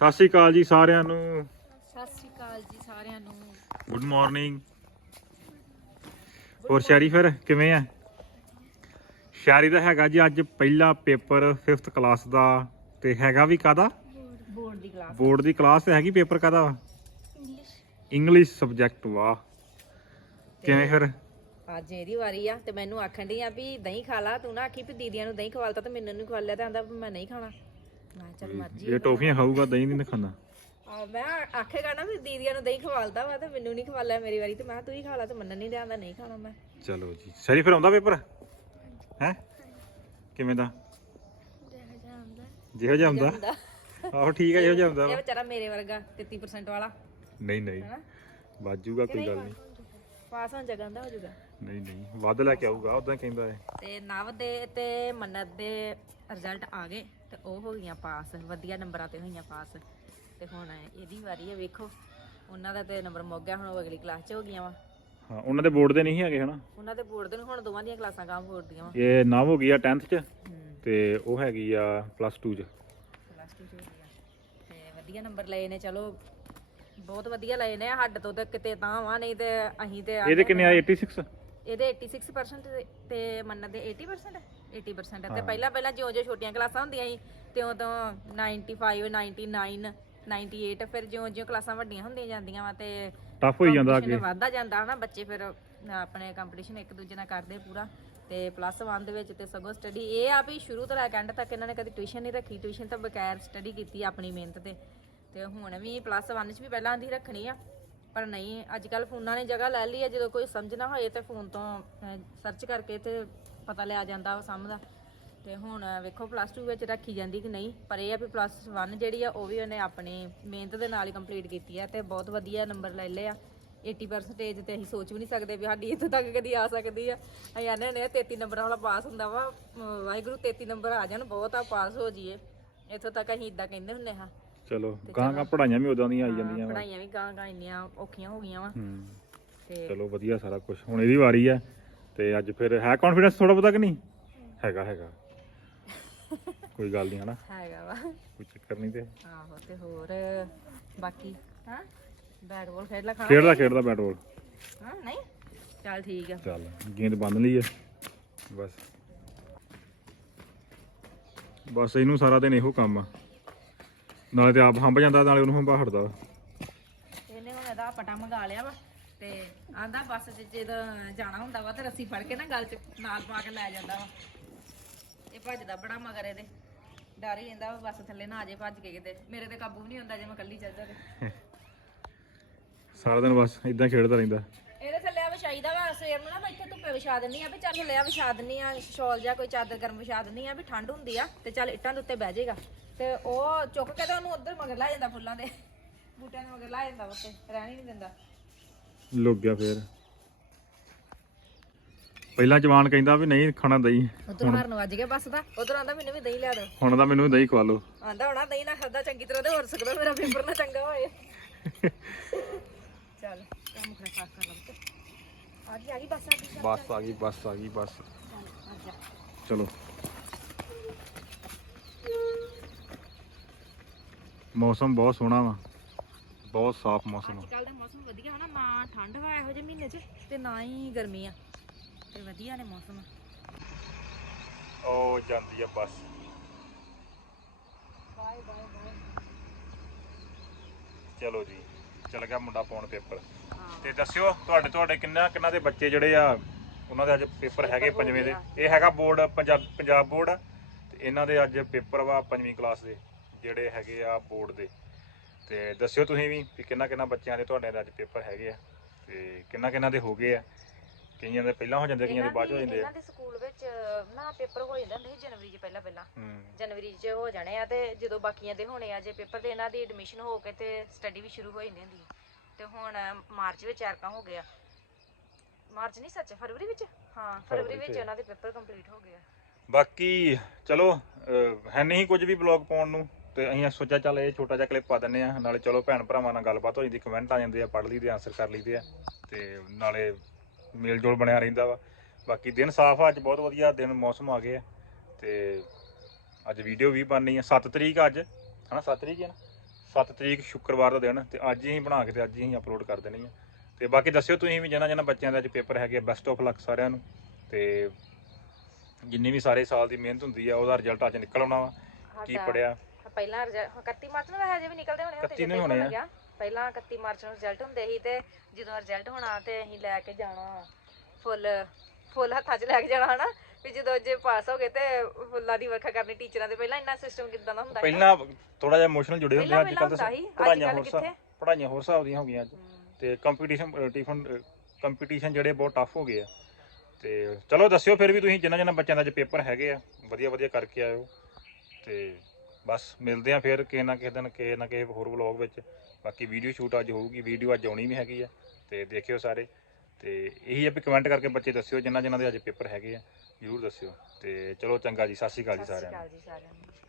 ਸਤਿ ਸ਼੍ਰੀ ਅਕਾਲ ਜੀ ਸਾਰਿਆਂ ਨੂੰ। ਸਤਿ ਸ਼੍ਰੀ ਅਕਾਲ ਜੀ ਸਾਰਿਆਂ ਨੂੰ। ਗੁੱਡ ਮਾਰਨਿੰਗ ਹੋਰ ਸ਼ੈਰੀ ਫਿਰ ਕਿਵੇਂ ਆ? ਸ਼ੈਰੀ ਦਾ ਹੈਗਾ ਜੀ ਅੱਜ ਪਹਿਲਾ ਪੇਪਰ 5th ਕਲਾਸ ਦਾ ਤੇ ਹੈਗਾ ਵੀ ਕਾਦਾ ਬੋਰਡ ਦੀ ਕਲਾਸ ਬੋਰਡ ਦੀ ਕਲਾਸ ਤੇ ਹੈਗੀ ਪੇਪਰ ਕਾਦਾ ਇੰਗਲਿਸ਼ ਸਬਜੈਕਟ ਵਾ। ਕਿਵੇਂ ਫਿਰ? ਅੱਜ ਇਹਦੀ ਵਾਰੀ ਆ ਤੇ ਮੈਨੂੰ ਆਖਣ ਡਈ ਆ ਵੀ ਦਹੀਂ ਖਾ ਲਾ ਤੂੰ ਨਾ ਆਖੀ ਵੀ ਦੀਦੀਆਂ ਨੂੰ ਦਹੀਂ ਖਵਾਲਤਾ ਤੇ ਮੈਨੂੰ ਨਹੀਂ ਖਵਾਲਿਆ ਤੇ ਆਂਦਾ ਮੈਂ ਨਹੀਂ ਖਾਣਾ। ਮੈਂ ਚੱਲ ਮਰਜ਼ੀ ਇਹ ਟੋਫੀਆਂ ਖਾਊਗਾ ਦਹੀਂ ਨਹੀਂ ਖਾਂਦਾ। ਆ ਮੈਂ ਆਖੇਗਾ ਨਾ ਵੀ ਦੀਦੀਆਂ ਨੂੰ ਦਹੀਂ ਖਵਾਲਦਾ ਵਾ ਤੇ ਮੈਨੂੰ ਨਹੀਂ ਖਵਾਲਿਆ ਮੇਰੀ ਵਾਰੀ ਤੇ ਮੈਂ ਕਿਹਾ ਤੂੰ ਹੀ ਖਾ ਲਾ ਤੇ ਮੰਨਣ ਨਹੀਂ ਦਿਆਂਦਾ ਨਹੀਂ ਖਾਣਾ ਮੈਂ। ਚਲੋ ਜੀ। ਸ਼ੈਰੀ ਫਿਰ ਆਉਂਦਾ ਪੇਪਰ? ਹੈ? ਕਿਵੇਂ ਦਾ? ਜਿਹੋ ਜਿਹਾ ਹੁੰਦਾ ਆਹੋ ਠੀਕ ਹੈ ਜਿਹੋ ਜਿਹਾ ਹੁੰਦਾ ਇਹ ਵਾ। ਵਿਚਾਰਾ ਮੇਰੇ ਵਰਗਾ 33% ਵਾਲਾ। ਨਹੀਂ ਨਹੀਂ। ਹੈਨਾ? ਬਾਜੂਗਾ ਕੋਈ ਗੱਲ ਨਹੀਂ। ਪਾਸ ਹੋਣ ਜਗ੍ਹਾ ਦਾ ਹੋ ਜਾਊਗਾ ਨਹੀਂ ਨਹੀਂ। ਵੱਧ ਲੈ ਕੇ ਆਊਗਾ ਉਦਾਂ ਕਹਿੰਦਾ ਹੈ ਤੇ ਨਵ ਦੇ ਤੇ ਮੰਨਤ ਦੇ ਰਿਜ਼ਲਟ ਆ ਗਏ। ਤੇ ਉਹ ਹੋ ਗਈਆਂ ਪਾਸ ਵਧੀਆ ਨੰਬਰਾਂ ਤੇ ਹੋਈਆਂ ਪਾਸ। ਤੇ ਹੁਣ ਇਹਦੀ ਵਾਰੀ ਹੈ ਵੇਖੋ ਉਹਨਾਂ ਦਾ ਤੇ ਨੰਬਰ ਮੁੱਕ ਗਿਆ ਹੁਣ ਉਹ ਅਗਲੀ ਕਲਾਸ 'ਚ ਹੋ ਗਈਆਂ ਵਾ। ਹਾਂ ਉਹਨਾਂ ਦੇ ਬੋਰਡ ਦੇ ਨਹੀਂ ਹੈਗੇ ਹਨਾ? ਉਹਨਾਂ ਦੇ ਬੋਰਡ ਦੇ ਹੁਣ ਦੋਵਾਂ ਦੀਆਂ ਕਲਾਸਾਂ ਗਾਂ ਬੋਰਡ ਦੀਆਂ ਵਾ। ਇਹ ਨਵ ਹੋ ਗਈ ਆ 10th ਚ ਤੇ ਉਹ ਹੈਗੀ ਆ ਪਲੱਸ 2 ਚ। ਕਲਾਸ 2 ਚ ਹੋ ਗਈਆਂ ਤੇ ਵਧੀਆ ਨੰਬਰ ਲਏ ਨੇ ਚਲੋ ਬਹੁਤ ਵਧੀਆ ਲਏ ਨੇ ਸਾਡੇ ਤੋਂ ਤਾਂ ਕਿਤੇ ਤਾਂ ਵਾ ਨਹੀਂ ਤੇ ਅਸੀਂ ਤੇ ਇਹਦੇ ਕਿੰਨੇ ਆ? 86 ਇਹਦੇ 86% ਤੇ- ਤੇ ਮੰਨਤ ਦੇ 80% 80% ਹੈ। ਤੇ ਪਹਿਲਾਂ ਪਹਿਲਾਂ ਜਿਉਂ ਜਿਉਂ ਛੋਟੀਆਂ ਕਲਾਸਾਂ ਹੁੰਦੀਆਂ ਸੀ ਤਿਉਂ ਤੋਂ 95 99 98 ਫਿਰ ਜਿਉਂ ਜਿਉਂ ਕਲਾਸਾਂ ਵੱਡੀਆਂ ਹੁੰਦੀਆਂ ਜਾਂਦੀਆਂ ਵਾ ਤੇ ਟਫ ਹੋਈ ਜਾਂਦਾ competition ਅੱਗੇ। ਵੱਧਦਾ ਜਾਂਦਾ ਹਨਾ ਬੱਚੇ ਫਿਰ ਆਪਣੇ ਕੰਪੀਟੀਸ਼ਨ ਇੱਕ ਦੂਜੇ ਨਾਲ ਕਰਦੇ ਪੂਰਾ। ਤੇ ਪਲੱਸ 1 ਦੇ ਵਿੱਚ ਤੇ ਸਗੋਂ ਸਟੱਡੀ ਇਹ ਆ ਵੀ ਸ਼ੁਰੂ ਤੋਂ ਲੈ ਕੇ ਐਂਡ ਤੱਕ ਇਹਨਾਂ ਨੇ ਕਦੀ ਟਿਊਸ਼ਨ ਨਹੀਂ ਰੱਖੀ। ਟਿਊਸ਼ਨ ਤਾਂ ਬਗੈਰ ਸਟੱਡੀ ਕੀਤੀ ਆਪਣੀ ਮਿਹਨਤ ਤੇ। ਤੇ ਹੁਣ ਵੀ ਪਲੱਸ 1 ਚ ਵੀ ਪਹਿਲਾਂ ਦੀ ਰੱਖਣੀ ਆ। ਪਰ ਨਹੀਂ ਅੱਜ ਕੱਲ ਫੋਨਾਂ ਨੇ ਜਗ੍ਹਾ ਲੈ ਲਈ ਹੈ, ਜਦੋਂ ਕੋਈ ਸਮਝਣਾ ਹੋਏ ਤੇ ਫੋਨ ਤੋਂ ਸਰਚ ਕਰਕੇ ਤੇ ਪਤਾ ਲਿਆ ਜਾਂਦਾ ਵਾ ਸਮਝਦਾ ਤੇ ਹੁਣ ਵੇਖੋ ਪਲੱਸ 2 ਵਿੱਚ ਰੱਖੀ ਜਾਂਦੀ ਕਿ ਨਹੀਂ, ਪਰ ਇਹ ਆ ਵੀ ਪਲੱਸ 1 ਜਿਹੜੀ ਆ, ਉਹ ਵੀ ਉਹਨੇ ਆਪਣੀ ਮਿਹਨਤ ਦੇ ਨਾਲ ਹੀ ਕੰਪਲੀਟ ਕੀਤੀ ਆ ਤੇ ਬਹੁਤ ਵਧੀਆ ਨੰਬਰ ਲੈ ਲਏ ਆ। 80% ਤੇ ਅਸੀਂ ਸੋਚ ਵੀ ਨਹੀਂ ਸਕਦੇ ਵੀ ਸਾਡੀ ਇੱਥੋਂ ਤੱਕ ਕਦੀ ਆ ਸਕਦੀ ਆ। ਅਸੀਂ ਆਨੇ ਨੇ 33 ਨੰਬਰਾਂ ਵਾਲਾ ਪਾਸ ਹੁੰਦਾ ਵਾ ਵਾਹਿਗੁਰੂ 33 ਨੰਬਰ ਆ ਜਾਣ, ਬਹੁਤ ਆ ਪਾਸ ਹੋ ਜਾਈਏ। ਇੱਥੋਂ ਤੱਕ ਅਸੀਂ ਇਦਾਂ ਕਹਿੰਦੇ ਹੁੰਦੇ ਹਾਂ। ਚਲੋ ਗਾਂ ਗਾਂ ਪੜਾਈਆਂ ਵੀ ਉਦਾਂ ਦੀਆਂ ਆਈ ਜਾਂਦੀਆਂ ਵਾ। ਪੜਾਈਆਂ ਵੀ ਗਾਂ ਗਾਂ ਇੰਨੀਆਂ ਔਖੀਆਂ ਹੋ ਗਈਆਂ ਵਾ। ਹੂੰ ਤੇ ਚਲੋ ਵਧੀਆ ਸਾਰਾ ਕੁਝ ਹੁਣ ਇਹਦੀ ਵਾਰੀ ਆ ਤੇ ਅੱਜ ਫਿਰ ਹੈ ਕੌਨਫੀਡੈਂਸ ਥੋੜਾ ਬਹੁਤਾ ਕਿ ਨਹੀਂ? ਹੈਗਾ ਹੈਗਾ। ਕੋਈ ਗੱਲ ਨਹੀਂ ਹਨਾ? ਹੈਗਾ ਵਾ। ਕੋਈ ਚੱਕਰ ਨਹੀਂ ਤੇ। ਆਹੋ ਤੇ ਹੋਰ ਬਾਕੀ ਹਾਂ? ਬੈਟ ਬਾਲ ਖੇਡ ਲੈ ਖਾਣਾ? ਖੇਡਦਾ ਖੇਡਦਾ ਬੈਟ ਬਾਲ ਹਾਂ ਨਹੀਂ? ਚੱਲ ਠੀਕ ਆ। ਚੱਲ ਗੇਂਦ ਬੰਨ ਲਈ ਹੈ ਬਸ। ਬਸ ਇਹਨੂੰ ਸਾਰਾ ਦਿਨ ਇਹੋ ਕੰਮ ਆ। ਨਾਲੇ ਤੇ ਆਪ ਹੰਬ ਜਾਂਦਾ ਨਾਲੇ ਉਹਨੂੰ ਹੰਬਾ ਹਟਦਾ। ਇਹਨੇ ਹੁਣ ਇਹਦਾ ਪਟਾ ਮੰਗਾ ਲਿਆ ਵਾ ਤੇ ਆਂਦਾ ਬੱਸ 'ਚ ਜਦੋਂ ਜਾਣਾ ਹੁੰਦਾ ਵਾ ਤੇ ਰੱਸੀ ਫੜ ਕੇ ਨਾ ਗਲ 'ਚ ਨਾਲ ਪਾ ਕੇ ਲੈ ਜਾਂਦਾ ਵਾ। ਇਹ ਭੱਜਦਾ ਬੜਾ ਮਗਰ ਇਹਦੇ। ਡਰ ਹੀ ਜਾਂਦਾ ਵਾ ਬੱਸ ਥੱਲੇ ਨਾ ਆ ਜੇ ਭੱਜ ਕੇ ਕਿਤੇ। ਮੇਰੇ ਤੇ ਕਾਬੂ ਨਹੀਂ ਹੁੰਦਾ ਜੇ ਮੈਂ ਇਕੱਲੀ ਚੱਲ ਜਾਵੇ। ਸਾਰਾ ਦਿਨ ਬਸ ਇਦਾਂ ਖੇਡਦਾ ਰਹਿੰਦਾ। ਇਹਦੇ ਥੱਲੇ ਆ ਵਿਛਾਈਦਾ ਵਾ ਸਵੇਰ ਨੂੰ ਨਾ ਮੈਂ ਇੱਥੇ ਧੁੱਪੇ ਵਿਛਾ ਦਿੰਨੀ ਆ ਵੀ ਚੱਲ ਥੱਲੇ ਆ ਵਿਛਾ ਦਿੰਨੀ ਆ ਸ਼ਾਲ ਜਾਂ ਕੋਈ ਚਾਦਰ ਗਰਮ ਵਿਛਾ ਦਿੰਨੀ ਆ ਵੀ ਠੰਡ ਹੁੰਦੀ ਆ ਤੇ ਚੱਲ ਇੱਟਾਂ ਦੇ ਉੱਤੇ ਬਹਿ ਜਾਏਗਾ। ਤੇ ਉਹ ਚੁੱਕ ਕੇ ਤੇ ਉਹਨੂੰ ਉੱਧਰ ਮਗਰ ਲਾ ਜਾਂਦਾ ਫੁੱਲਾਂ ਦੇ। ਬੂਟਿਆਂ ਦੇ ਮਗਰ ਲਾ ਜਾਂਦਾ ਉੱਤੇ ਰਹਿਣ ਹੀ ਨਹੀਂ ਦਿੰਦਾ। ਲੁੱਕ ਗਿਆ ਫੇਰ। ਪਹਿਲਾਂ ਜਵਾਨ ਕਹਿੰਦਾ ਵੀ ਨਹੀਂ ਖਾਣਾ ਦਹੀਂ ਉਧਰ ਹਾਰਨ ਵੱਜ ਗਿਆ ਬੱਸ ਦਾ ਉਧਰ ਆਂਦਾ ਮੈਨੂੰ ਵੀ ਦਹੀਂ ਲਿਆ ਦਿਓ। ਹੁਣ ਤਾਂ ਮੈਨੂੰ ਦਹੀਂ ਖਵਾ ਲਓ। ਆਂਦਾ ਹੋਣਾ ਦਹੀਂ ਨਾ ਖਾਦਾ ਚੰਗੀ ਤਰ੍ਹਾਂ ਤੇ ਹੋਰ ਸਕਦਾ ਮੇਰਾ ਪੇਪਰ ਨਾ ਚੰਗਾ ਹੋਏ। ਚੱਲ ਕੰਮ ਖੜਾ ਸਾਫ਼ ਕਰ ਲੱਗ ਆ ਗਈ ਆ ਗਈ ਬੱਸ ਆ ਗਈ ਬੱਸ ਆ ਗਈ ਬੱਸ ਆ ਗਈ ਬੱਸ। ਚੱਲ, ਆ ਜਾ ਚਲੋ ਮੌਸਮ ਬਹੁਤ ਸੋਹਣਾ ਵਾ। ਬਹੁਤ ਸਾਫ਼ ਮੌਸਮ ਆ। ਕੱਲ ਦਾ ਮੌਸਮ ਵਧੀਆ ਹੋਣਾ ਨਾ ਠੰਡ ਵਾ ਇਹੋ ਜਿਹੇ ਮਹੀਨੇ 'ਚ ਤੇ ਨਾ ਹੀ ਗਰਮੀ ਆ। ਤੇ ਵਧੀਆ ਨੇ ਮੌਸਮ। ਉਹ ਜਾਂਦੀ ਆ ਬੱਸ। Bye bye bye. ਚਲੋ ਜੀ ਚਲ ਗਿਆ ਮੁੰਡਾ ਪਾਉਣ ਪੇਪਰ। ਤੇ ਦੱਸਿਓ ਤੁਹਾਡੇ ਤੁਹਾਡੇ ਕਿੰਨਾ ਕਿੰਨਾ ਦੇ ਬੱਚੇ ਜਿਹੜੇ ਆ ਉਹਨਾਂ ਦੇ ਅੱਜ ਪੇਪਰ ਹੈਗੇ ਪੰਜਵੇਂ ਦੇ? ਇਹ ਹੈਗਾ ਬੋਰਡ ਪੰਜਾਬ ਪੰਜਾਬ ਬੋਰਡ ਤੇ ਇਹਨਾਂ ਦੇ ਅੱਜ ਪੇਪਰ ਵਾ ਪੰਜਵੀਂ ਕਲਾਸ ਦੇ। ਜਿਹੜੇ ਹੈਗੇ ਆ ਬੋਰਡ ਦੇ। ਤੇ ਦੱਸਿਓ ਤੁਸੀਂ ਵੀ ਕਿ ਕਿੰਨਾ ਕਿੰਨਾ ਬੱਚਿਆਂ ਦੇ ਤੁਹਾਡੇ ਦੇ ਅੱਜ ਪੇਪਰ ਹੈਗੇ ਆ ਤੇ ਕਿੰਨਾ ਕਿੰਨਾ ਦੇ ਹੋ ਗਏ ਆ? ਕਈਆਂ ਦੇ ਪਹਿਲਾਂ ਹੋ ਜਾਂਦੇ ਕਈਆਂ ਦੇ ਬਾਅਦ 'ਚ ਹੋ ਜਾਂਦੇ ਆ? ਇਹਨਾਂ ਦੇ ਸਕੂਲ ਵਿੱਚ ਨਾ ਪੇਪਰ ਹੋ ਜਾਂਦੇ ਹੁੰਦੇ ਸੀ ਜਨਵਰੀ 'ਚ ਪਹਿਲਾਂ ਪਹਿਲਾਂ। ਜਨਵਰੀ 'ਚ ਹੋ ਜਾਣੇ ਆ ਤੇ ਜਦੋਂ ਬਾਕੀਆਂ ਦੇ ਹੋਣੇ ਆ ਜੇ ਪੇਪਰ ਤੇ ਇਹਨਾਂ ਦੀ ਐਡਮਿਸ਼ਨ ਹੋ ਕੇ ਤੇ ਸਟੱਡੀ ਵੀ ਸ਼ੁਰੂ ਹੋ ਜਾਂਦੀ ਹੁੰਦੀ। ਤੇ ਹੁਣ ਮਾਰਚ ਵਿੱਚ ਐਰਕਾ ਹੋ ਗਿਆ ਮਾਰਚ ਨਹੀਂ ਸੱਚ ਫਰਵਰੀ ਵਿੱਚ? ਹਾਂ ਫਰਵਰੀ ਵਿੱਚ ਚ। ਇਹਨਾਂ ਦੇ ਪੇਪਰ ਕੰਪਲੀਟ ਹੋ ਗਏ ਆ। ਬਾਕੀ ਚਲੋ ਹੈ ਨਹੀਂ ਕੁਝ ਵੀ ਬਲੌਗ ਪਾਉਣ ਨੂੰ। ਤੇ ਅਸੀਂ ਸੋਚਿਆ ਚੱਲ ਇਹ ਛੋਟਾ ਜਿਹਾ ਕਲਿੱਪ ਪਾ ਦਿੰਨੇ ਆ ਨਾਲੇ ਚਲੋ ਭੈਣ ਭਰਾਵਾਂ ਨਾਲ ਗੱਲਬਾਤ ਹੋ ਜਾਂਦੀ ਕਮੈਂਟ ਆ ਜਾਂਦੇ ਆ ਪੜ੍ਹ ਲਈਦੇ ਆਨਸਰ ਕਰ ਲਈਦੇ ਆ ਤੇ ਨਾਲੇ ਮੇਲ ਜੋਲ ਬਣਿਆ ਰਹਿੰਦਾ ਵਾ। ਬਾਕੀ ਦਿਨ ਸਾਫ਼ ਆ ਅੱਜ ਬਹੁਤ ਵਧੀਆ ਦਿਨ ਮੌਸਮ ਆ ਗਏ ਆ ਤੇ ਅੱਜ ਵੀਡੀਓ ਵੀ ਬਣਨੀ ਆ। 7 ਤਰੀਕ ਅੱਜ ਹਨਾ 7 ਤਰੀਕ ਹੈ ਨਾ? 7 ਤਰੀਕ ਸ਼ੁੱਕਰਵਾਰ ਦਾ ਦਿਨ ਤੇ ਅੱਜ ਹੀ ਬਣਾ ਕੇ ਤੇ ਅੱਜ ਹੀ ਅਪਲੋਡ ਕਰ ਦੇਣੀ ਆ। ਤੇ ਬਾਕੀ ਦੱਸਿਓ ਤੁਸੀਂ ਵੀ ਜਿਹਨਾਂ ਜਿਹਨਾਂ ਬੱਚਿਆਂ ਦੇ ਅੱਜ ਪੇਪਰ ਹੈਗੇ ਬੈਸਟ ਆਫ ਲੱਕ ਸਾਰਿਆਂ ਨੂੰ। ਤੇ ਜਿੰਨੀ ਵੀ ਸਾਰੇ ਸਾਲ ਦੀ ਮਿਹਨਤ ਹੁੰਦੀ ਆ ਉਹਦਾ ਰਿਜ਼ਲਟ ਅੱਜ ਨਿਕਲ ਆਉਣਾ ਵਾ। ਕੀ ਪੜਿਆ ਪਹਿਲਾਂ ਰਿਜ਼ਲ- 31 ਮਾਰਚ ਨੂੰ ਵੈਸੇ ਹਜੇ ਵੀ ਨਿਕਲਦੇ ਹੋਣੇ 31 ਨੂੰ ਹੋਣੇ ਆ। ਪਹਿਲਾਂ 31 ਮਾਰਚ ਨੂੰ ਰਿਜ਼ਲਟ ਹੁੰਦੇ ਸੀ ਤੇ ਜਦੋਂ ਰਿਜ਼ਲਟ ਹੋਣਾ ਤੇ ਅਸੀਂ ਲੈ ਕੇ ਜਾਣਾ। ਫੁੱਲ ਫੁੱਲ ਹੱਥਾਂ 'ਚ ਲੈ ਕੇ ਜਾਣਾ ਹਨਾ? ਵੀ ਜਦੋਂ ਜੇ ਪਾਸ ਹੋ ਗਏ ਤੇ ਫੁੱਲਾਂ ਦੀ ਵਰਖਾ ਕਰਨੀ ਟੀਚਰਾਂ ਦੇ ਪਹਿਲਾਂ ਇੰਨਾ ਸਿਸਟਮ ਕਿਦਾਂ ਦਾ ਹੁੰਦਾ ਸੀ? ਪਹਿਲਾਂ ਥੋੜਾ ਜਿਹਾ ਇਮੋਸ਼ਨਲ ਜੁੜੇ ਹੁੰਦੇ ਆ ਪਹਿਲਾਂ ਅੱਜ ਕੱਲ ਹੁੰਦਾ ਤਾਂ ਸੀ, ਕੱਲ੍ਹ ਹੋਰ ਹਿਸਾਬ ਕਿੱਥੇ? ਪੜਾਈਆਂ ਹੋਰ ਹਿਸਾਬ ਦੀਆਂ ਹੋ ਗਈਆਂ ਅੱਜ। ਹਮ, ਤੇ ਕੰਪੀਟੀਸ਼ਨ ਟਿਫਨ ਕੰਪੀਟੀਸ਼ਨ ਜਿਹੜੇ ਬਹੁਤ ਟਫ ਹੋ ਗਏ ਆ। ਤੇ ਚਲੋ ਦੱਸਿਓ ਫਿਰ ਵੀ ਤੁਸੀਂ ਜਿੰਨਾ ਜਿੰਨਾ ਬੱਚਿਆਂ ਦਾ ਅੱਜ ਪੇਪਰ ਹੈਗੇ ਆ ਵਧੀਆ ਵਧੀਆ ਕਰਕੇ ਆਇਓ। ਤੇ ਬਸ ਮਿਲਦੇ ਆ ਫਿਰ ਕਿਸੇ ਨਾ ਕਿਸੇ ਦਿਨ ਕਿਸੇ ਨਾ ਕਿਸੇ ਹੋਰ ਵਲੌਗ ਵਿੱਚ। ਬਾਕੀ ਵੀਡੀਓ ਸ਼ੂਟ ਅੱਜ ਹੋਊਗੀ ਵੀਡੀਓ ਅੱਜ ਆਉਣੀ ਵੀ ਹੈਗੀ ਆ ਤੇ ਦੇਖਿਓ ਸਾਰੇ। ਤੇ ਇਹੀ ਆ ਵੀ ਕਮੈਂਟ ਕਰਕੇ ਬੱਚੇ ਦੱਸਿਓ ਜਿੰਨਾ ਜਿੰਨਾ ਦੇ ਅੱਜ ਪੇਪਰ ਹੈਗੇ ਆ ਜਰੂਰ ਦੱਸਿਓ। ਤੇ ਚਲੋ ਚੰਗਾ ਜੀ ਸਤਿ ਸ਼੍ਰੀ ਅਕਾਲ ਜੀ ਸਾਰਿਆਂ ਨੂੰ।